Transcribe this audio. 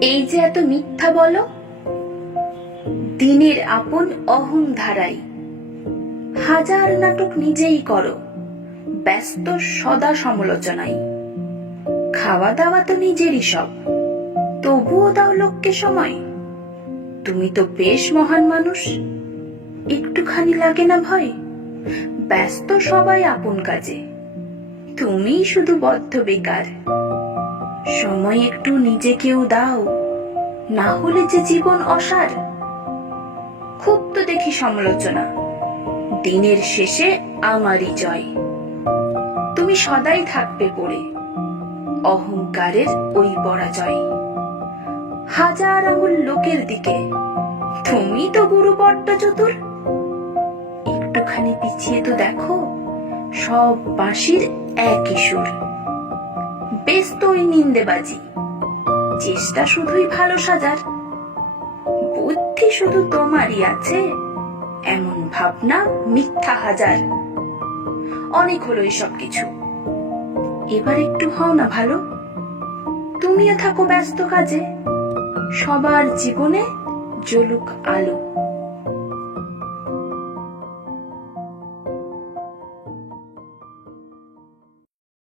এই যে এত মিথ্যা বলো, দিনের আপন অহং ধারাই, হাজার নাটক নিজেই করো, ব্যস্ত সদা সমালোচনায়। খাওয়া দাওয়া তো নিজেরই সব, তবুও দাও লোককে সময়। তুমি তো বেশ মহান মানুষ, একটুখানি লাগে না ভয়? ব্যস্ত সবাই আপন কাজে, তুমি শুধু বদ্ধ বেকার। সময় একটু নিজেকেও দাও, না হলে যে জীবন অসার। খুব তো দেখি সমালোচনা, দিনের শেষে আমারই জয়। তুমি সদাই থাকবে পড়ে অহংকারের ওই পরাজয়। হাজার আঙুল লোকের দিকে, তুমি তো গুরু বড্ড চতুর। একটুখানি পিছিয়ে তো দেখো, সব বাঁশির একই সুর। বেশ তো ওই নিন্দেবাজি, চেষ্টা শুধুই ভালো সাজার। বুদ্ধি শুধু তোমারই আছে, এমন ভাবনা মিথ্যা হাজার। অনেক হলো এসব কিছু, এবার একটু হও না ভালো। তুমিও থাকো ব্যস্ত কাজে, সবার জীবনে জ্বলুক আলো।